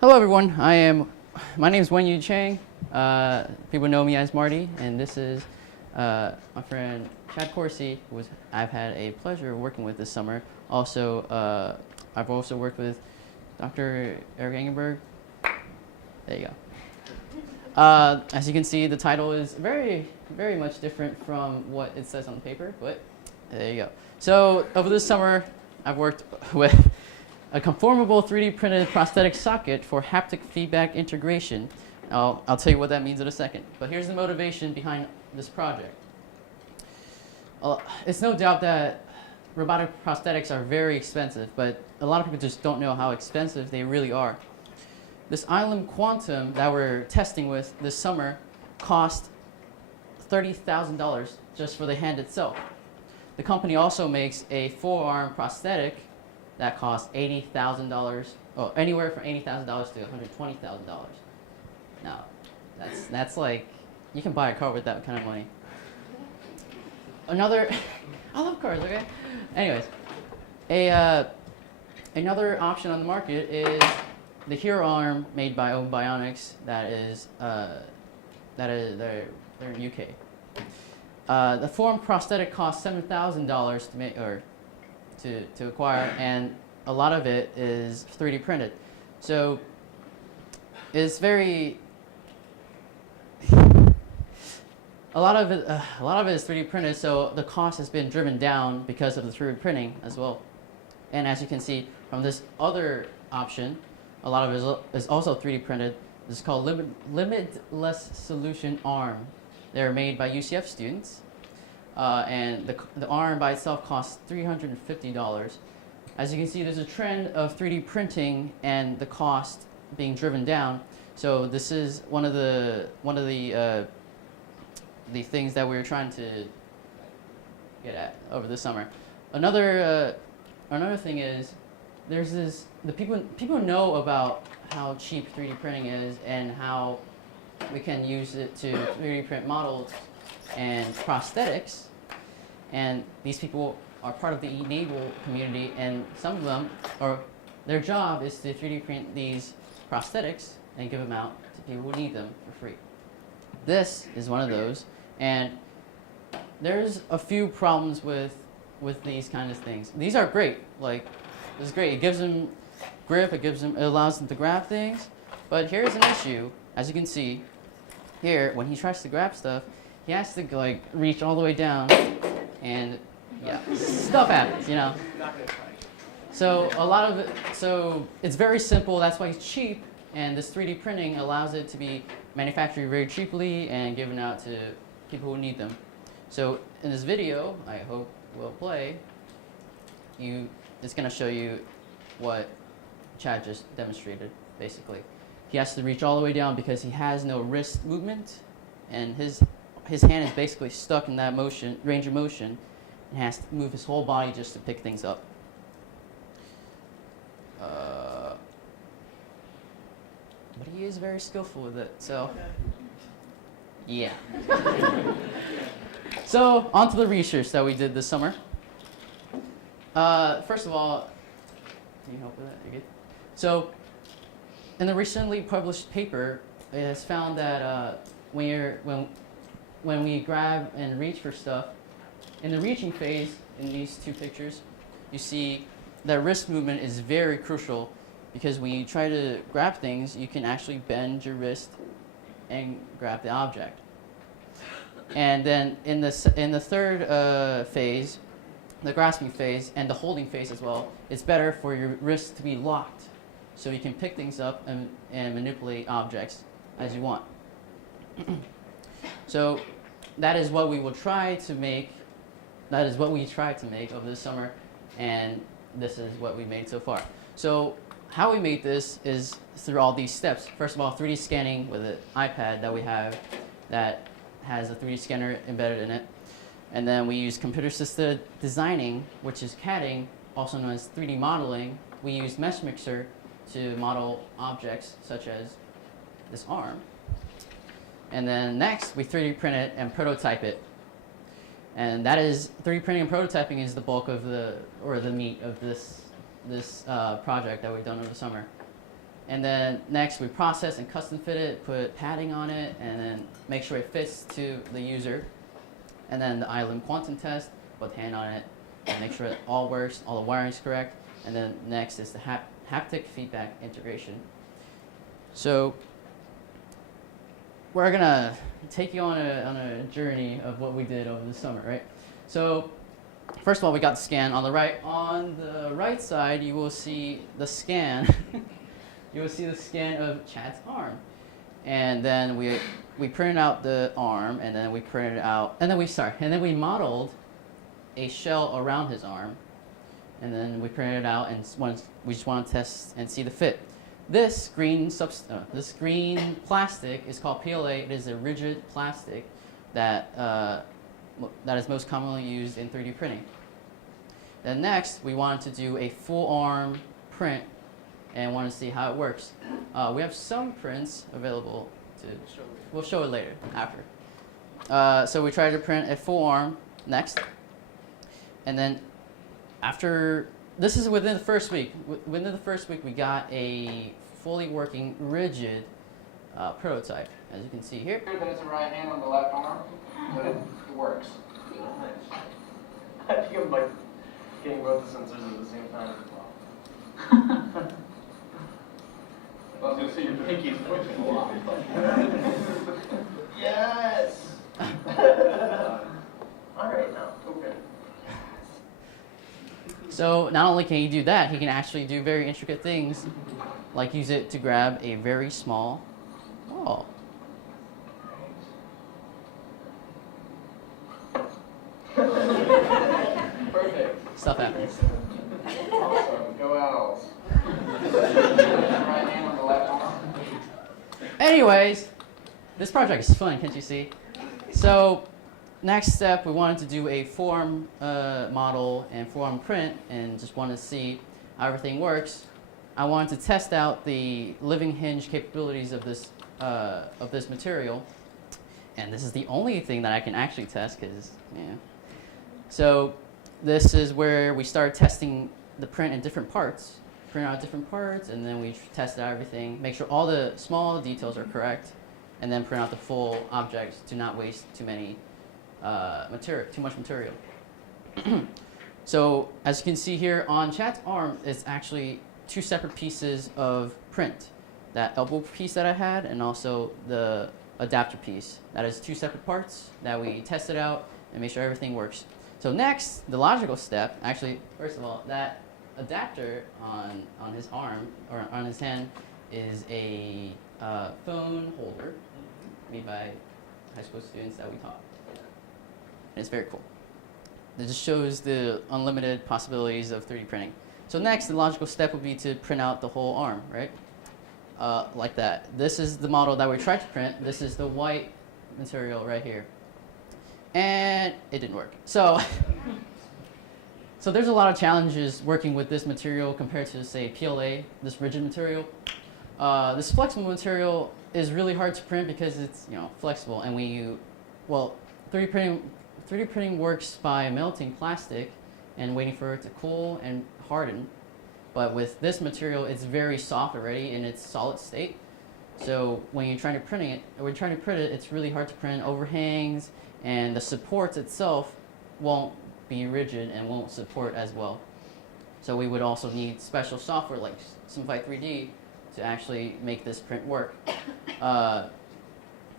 Hello everyone, my name is Cheng. People know me as Marty, and this is my friend Chad Corsi, who I've had a pleasure working with this summer. Also, I've also worked with Dr. Eric Engenberg. There you go. As you can see, the title is very much different from what it says on the paper, but there you go. So over this summer, I've worked with a conformable 3D printed prosthetic socket for haptic feedback integration. I'll tell you what that means in a second. But here's the motivation behind this project. It's no doubt that robotic prosthetics are very expensive, but a lot of people just don't know how expensive they really are. This Island Quantum that we're testing with this summer cost $30,000 just for the hand itself. The company also makes a forearm prosthetic that costs $80,000, or anywhere from $80,000 to $120,000. Now, that's like, you can buy a car with that kind of money. I love cars, okay? Anyways, another option on the market is the Hero Arm made by Open Bionics. They're in UK. The forearm prosthetic costs $7,000 to make, or to acquire, and a lot of it is 3D printed. So it's very a lot of it is 3D printed. So the cost has been driven down because of the 3D printing as well. And as you can see from this other option, a lot of it is also 3D printed. This is called Limitless Solution Arm. They're made by UCF students. And the arm by itself costs $350. As you can see, there's a trend of 3D printing and the cost being driven down. So this is one of the things that we're trying to get at over the summer. Another thing is the people know about how cheap 3D printing is and how we can use it to 3D print models and prosthetics, and these people are part of the Enable community, and some of them, their job is to 3D print these prosthetics and give them out to people who need them for free. This is one of those, and there's a few problems with these kind of things. These are great. Like, this is great. It gives them grip. It allows them to grab things. But here's an issue. As you can see here, when he tries to grab stuff, he has to like reach all the way down, and yeah, stuff happens, you know. So so it's very simple. That's why it's cheap, and this 3D printing allows it to be manufactured very cheaply and given out to people who need them. So in this video, I hope will play, it's going to show you what Chad just demonstrated. Basically, he has to reach all the way down because he has no wrist movement, and his hand is basically stuck in that range of motion, and has to move his whole body just to pick things up. But he is very skillful with it, so yeah. So on to the research that we did this summer. First of all, can you help with that? You're good? So in the recently published paper, it has found that when we grab and reach for stuff, in the reaching phase, in these two pictures, you see that wrist movement is very crucial, because when you try to grab things, you can actually bend your wrist and grab the object. And then in the third phase, the grasping phase and the holding phase as well, it's better for your wrist to be locked, so you can pick things up and manipulate objects as you want. So that is what we will try to make. That is what we tried to make over this summer, and this is what we made so far. So how we made this is through all these steps. First of all, 3D scanning with an iPad that we have that has a 3D scanner embedded in it. And then we use computer-assisted designing, which is CADing, also known as 3D modeling. We use Mesh Mixer to model objects such as this arm. And then next, we 3D print it and prototype it. And that is, 3D printing and prototyping is the bulk of the meat of this project that we've done over the summer. And then next we process and custom fit it, put padding on it, and then make sure it fits to the user. And then the iLim quantum test, put hand on it, and make sure it all works, all the wiring is correct. And then next is the haptic feedback integration. So we're gonna take you on a journey of what we did over the summer, right? So first of all, we got the scan on the right. On the right side, you will see the scan. You will see the scan of Chad's arm, and then we printed out the arm, and then we printed out, and then we modeled a shell around his arm, and then we printed it out, and we just want to test and see the fit. This green plastic is called PLA. It is a rigid plastic that is most commonly used in 3D printing. Then next, we wanted to do a full arm print and want to see how it works. We have some prints available. We'll show it later, after. So we tried to print a full arm next. And then after, this is within the first week. Within the first week, we got a fully working, rigid prototype, as you can see here. That it's a right hand on the left arm, but it works. I think I'm like getting both the sensors at the same time as well. I was going to say your pinky's twitching a lot. Yes! Alright now, okay. So not only can he do that, he can actually do very intricate things, like use it to grab a very small ball. Perfect. Stuff happens. Awesome. Go Owls. Right hand on the left arm. Anyways, this project is fun, can't you see? So next step, we wanted to do a form model and form print, and just wanted to see how everything works. I wanted to test out the living hinge capabilities of this material, and this is the only thing that I can actually test, because yeah. So this is where we started testing the print in different parts, print out different parts, and then we tested out everything, make sure all the small details are correct, and then print out the full object to not waste too much material. So as you can see here on Chad's arm, it's actually two separate pieces of print. That elbow piece that I had, and also the adapter piece. That is two separate parts that we tested out and make sure everything works. So next, the logical step, actually, first of all, that adapter on his arm, or on his hand, is a phone holder made by high school students that we taught. And it's very cool. It just shows the unlimited possibilities of 3D printing. So next, the logical step would be to print out the whole arm, right? Like that. This is the model that we tried to print. This is the white material right here. And it didn't work. So there's a lot of challenges working with this material compared to, say, PLA, this rigid material. This flexible material is really hard to print because it's, flexible, and 3D printing works by melting plastic and waiting for it to cool and harden. But with this material, it's very soft already in its solid state. So when you're trying to print it, it's really hard to print overhangs, and the supports itself won't be rigid and won't support as well. So we would also need special software like Simplify 3D to actually make this print work.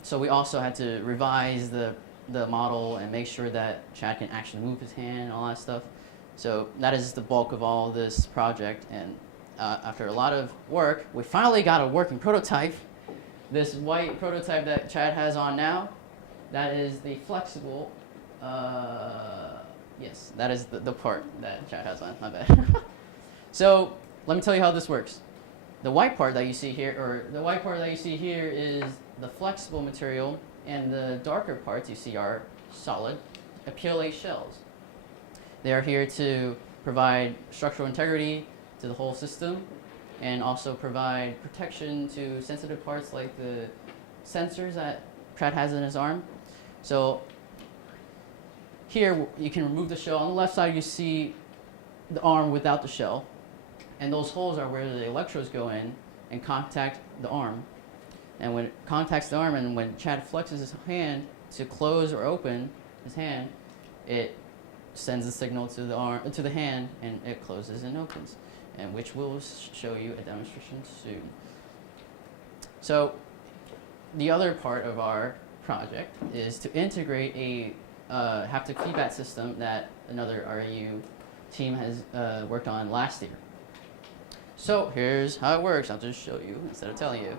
So we also had to revise the model and make sure that Chad can actually move his hand and all that stuff. So that is the bulk of all this project, and after a lot of work, we finally got a working prototype. This white prototype that Chad has on now, that is the flexible, yes, that is the part that Chad has on, my bad. So let me tell you how this works. The white part that you see here, is the flexible material, and the darker parts you see are solid PLA shells. They are here to provide structural integrity to the whole system, and also provide protection to sensitive parts like the sensors that Chad has in his arm. So here you can remove the shell. On the left side you see the arm without the shell, and those holes are where the electrodes go in and contact the arm. And when it contacts the arm and when Chad flexes his hand to close or open his hand, it sends a signal to the arm, to the hand, and it closes and opens, and which we'll show you a demonstration soon. So the other part of our project is to integrate a haptic feedback system that another RAU team has worked on last year. So here's how it works. I'll just show you instead of telling you.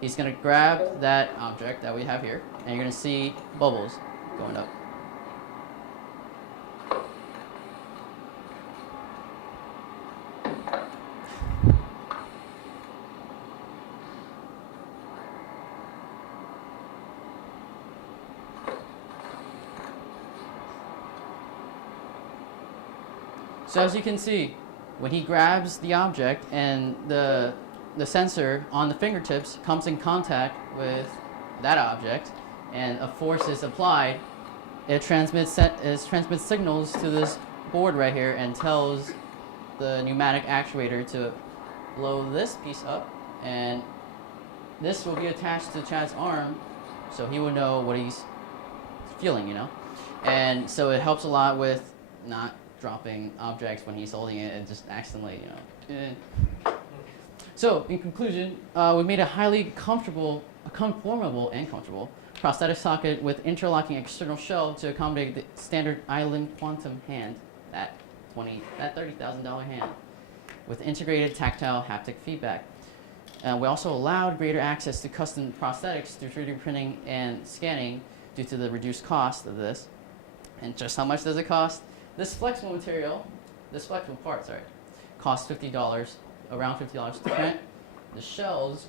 He's going to grab that object that we have here, and you're going to see bubbles going up. So as you can see, when he grabs the object and the sensor on the fingertips comes in contact with that object and a force is applied, it transmits signals to this board right here and tells the pneumatic actuator to blow this piece up, and this will be attached to Chad's arm so he will know what he's feeling, you know? And so it helps a lot with not dropping objects when he's holding it and just accidentally, you know. So, in conclusion, we made a highly conformable and comfortable prosthetic socket with interlocking external shell to accommodate the standard island quantum hand, that $30,000 hand, with integrated tactile haptic feedback. We also allowed greater access to custom prosthetics through 3D printing and scanning due to the reduced cost of this. And just how much does it cost? This flexible part, costs $50, around $50 to print. The shells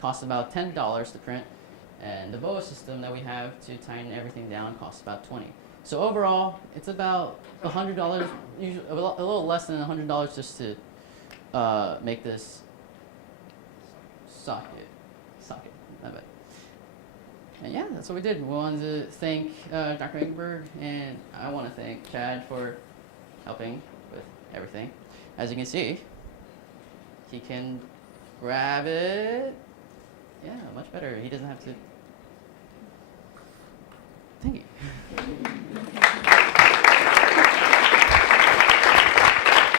cost about $10 to print, and the boa system that we have to tighten everything down costs about $20. So overall, it's about $100, usually a little less than $100 just to make this socket. I bet. And yeah, that's what we did. We wanted to thank Dr. Engelberg, and I want to thank Chad for helping with everything. As you can see, he can grab it. Yeah, much better. He doesn't have to. Thank you.